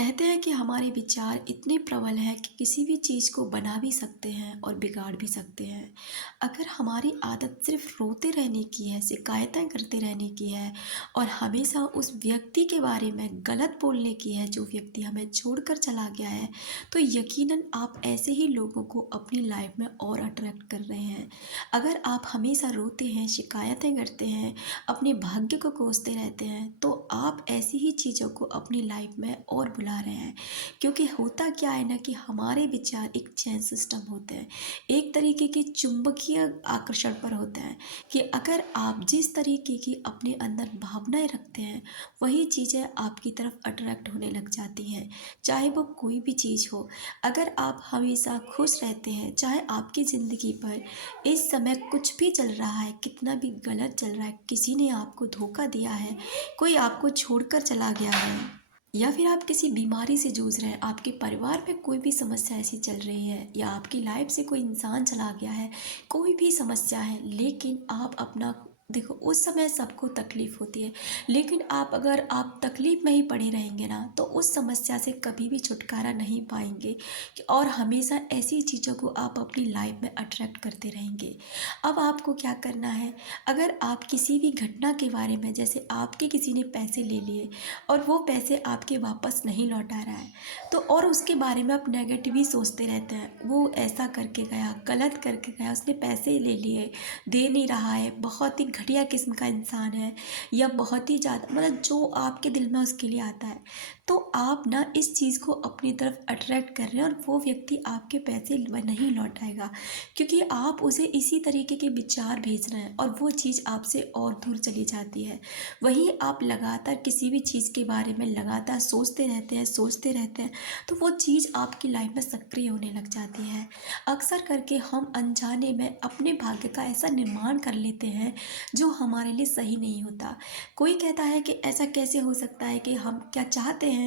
कहते हैं कि हमारे विचार इतने प्रबल हैं कि किसी भी चीज़ को बना भी सकते हैं और बिगाड़ भी सकते हैं। अगर हमारी आदत सिर्फ रोते रहने की है, शिकायतें करते रहने की है और हमेशा उस व्यक्ति के बारे में गलत बोलने की है जो व्यक्ति हमें छोड़कर चला गया है, तो यकीनन आप ऐसे ही लोगों को अपनी लाइफ में और अट्रैक्ट कर रहे हैं। अगर आप हमेशा रोते हैं, शिकायतें करते हैं, अपने भाग्य को कोसते रहते हैं, तो आप ऐसी ही चीज़ों को अपनी लाइफ में और बुला रहे हैं। क्योंकि होता क्या है ना कि हमारे विचार एक चेन सिस्टम होते हैं, एक तरीके के चुंबकीय आकर्षण पर होते हैं कि अगर आप जिस तरीके की अपने अंदर भावनाएं रखते हैं, वही चीज़ें आपकी तरफ अट्रैक्ट होने लग जाती हैं, चाहे वो कोई भी चीज़ हो। अगर आप हमेशा खुश रहते हैं, चाहे आपकी ज़िंदगी पर इस समय कुछ भी चल रहा है, कितना भी गलत चल रहा है, किसी ने आपको धोखा दिया है, कोई आपको छोड़कर चला गया है या फिर आप किसी बीमारी से जूझ रहे हैं, आपके परिवार में कोई भी समस्या ऐसी चल रही है या आपकी लाइफ से कोई इंसान चला गया है, कोई भी समस्या है, लेकिन आप अपना देखो उस समय सबको तकलीफ़ होती है, लेकिन अगर आप तकलीफ़ में ही पड़े रहेंगे ना तो उस समस्या से कभी भी छुटकारा नहीं पाएंगे और हमेशा ऐसी चीज़ों को आप अपनी लाइफ में अट्रैक्ट करते रहेंगे। अब आपको क्या करना है, अगर आप किसी भी घटना के बारे में, जैसे आपके किसी ने पैसे ले लिए और वो पैसे आपके वापस नहीं लौटा रहा है, तो और उसके बारे में आप नेगेटिव ही सोचते रहते हैं, वो ऐसा करके गया, गलत करके गया, उसने पैसे ले लिए, दे नहीं रहा है, बहुत ही घटिया किस्म का इंसान है या बहुत ही ज़्यादा मतलब जो आपके दिल में उसके लिए आता है, तो आप ना इस चीज़ को अपनी तरफ अट्रैक्ट कर रहे हैं और वो व्यक्ति आपके पैसे नहीं लौटाएगा, क्योंकि आप उसे इसी तरीके के विचार भेज रहे हैं और वो चीज़ आपसे और दूर चली जाती है। वहीं आप लगातार किसी भी चीज़ के बारे में लगातार सोचते रहते हैं, तो वो चीज़ आपकी लाइफ में सक्रिय होने लग जाती है। अक्सर करके हम अनजाने में अपने भाग्य का ऐसा निर्माण कर लेते हैं जो हमारे लिए सही नहीं होता। कोई कहता है कि ऐसा कैसे हो सकता है कि हम क्या चाहते हैं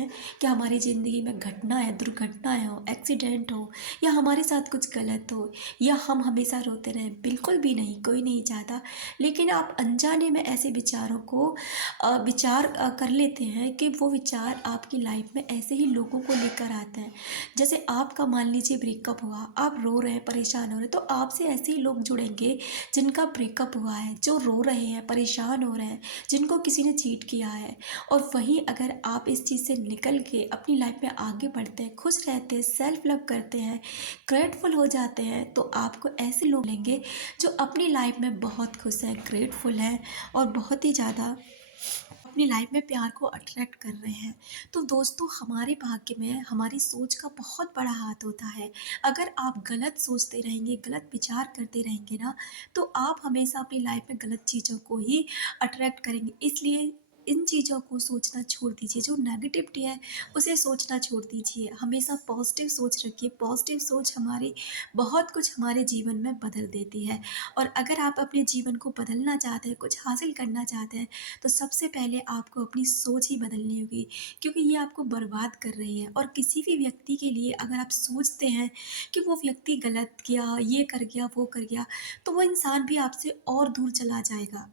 कि हमारी ज़िंदगी में घटनाएँ, दुर्घटनाएँ हो, एक्सीडेंट हो या हमारे साथ कुछ गलत हो या हम हमेशा रोते रहें, बिल्कुल भी नहीं, कोई नहीं चाहता। लेकिन आप अनजाने में ऐसे विचारों को कर लेते हैं कि वो विचार आपकी लाइफ में ऐसे ही लोगों को लेकर आते हैं। जैसे आपका मान लीजिए ब्रेकअप हुआ, आप रो रहे हैं, परेशान हो रहे हैं, तो आपसे ऐसे ही लोग जुड़ेंगे जिनका ब्रेकअप हुआ है, जो रो रहे हैं, परेशान हो रहे हैं, जिनको किसी ने चीट किया है। और वहीं अगर आप इस चीज़ से निकल के अपनी लाइफ में आगे बढ़ते हैं, खुश रहते हैं, सेल्फ लव करते हैं, ग्रेटफुल हो जाते हैं, तो आपको ऐसे लोग मिलेंगे जो अपनी लाइफ में बहुत खुश हैं, ग्रेटफुल हैं और बहुत ही ज़्यादा अपनी लाइफ में प्यार को अट्रैक्ट कर रहे हैं। तो दोस्तों, हमारे भाग्य में हमारी सोच का बहुत बड़ा हाथ होता है। अगर आप गलत सोचते रहेंगे, गलत विचार करते रहेंगे ना, तो आप हमेशा अपनी लाइफ में गलत चीज़ों को ही अट्रैक्ट करेंगे। इसलिए इन चीज़ों को सोचना छोड़ दीजिए, जो नेगेटिविटी है उसे सोचना छोड़ दीजिए। हमेशा पॉजिटिव सोच रखिए, पॉजिटिव सोच हमारी बहुत कुछ हमारे जीवन में बदल देती है। और अगर आप अपने जीवन को बदलना चाहते हैं, कुछ हासिल करना चाहते हैं, तो सबसे पहले आपको अपनी सोच ही बदलनी होगी, क्योंकि ये आपको बर्बाद कर रही है। और किसी भी व्यक्ति के लिए अगर आप सोचते हैं कि वो व्यक्ति गलत किया, ये कर गया, वो कर गया, तो वो इंसान भी आपसे और दूर चला जाएगा।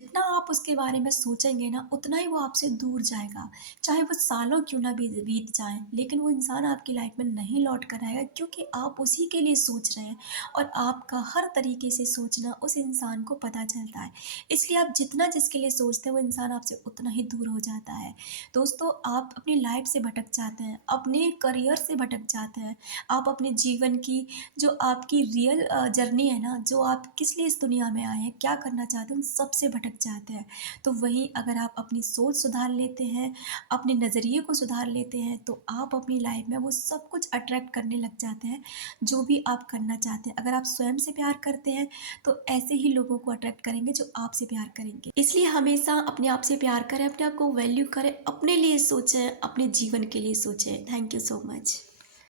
जितना आप उसके बारे में सोचेंगे ना, उतना ही वो आपसे दूर जाएगा। चाहे वो सालों क्यों ना बीत जाएँ, लेकिन वो इंसान आपकी लाइफ़ में नहीं लौट कर आएगा, क्योंकि आप उसी के लिए सोच रहे हैं और आपका हर तरीके से सोचना उस इंसान को पता चलता है। इसलिए आप जितना जिसके लिए सोचते हैं, वो इंसान आपसे उतना ही दूर हो जाता है। दोस्तों, आप अपनी लाइफ़ से भटक जाते हैं, अपने करियर से भटक जाते हैं, आप अपने जीवन की जो आपकी रियल जर्नी है ना, जो आप किस लिए इस दुनिया में आए हैं, क्या करना चाहते हैं, उन सब से भटक जाते हैं। तो वहीं अगर आप अपनी सोच सुधार लेते हैं, अपने नज़रिए को सुधार लेते हैं, तो आप अपनी लाइफ में वो सब कुछ अट्रैक्ट करने लग जाते हैं, जो भी आप करना चाहते हैं। अगर आप स्वयं से प्यार करते हैं, तो ऐसे ही लोगों को अट्रैक्ट करेंगे जो आपसे प्यार करेंगे। इसलिए हमेशा अपने आप से प्यार करें, अपने आप को वैल्यू करें, अपने लिए सोचें, अपने जीवन के लिए सोचें। Thank you so much.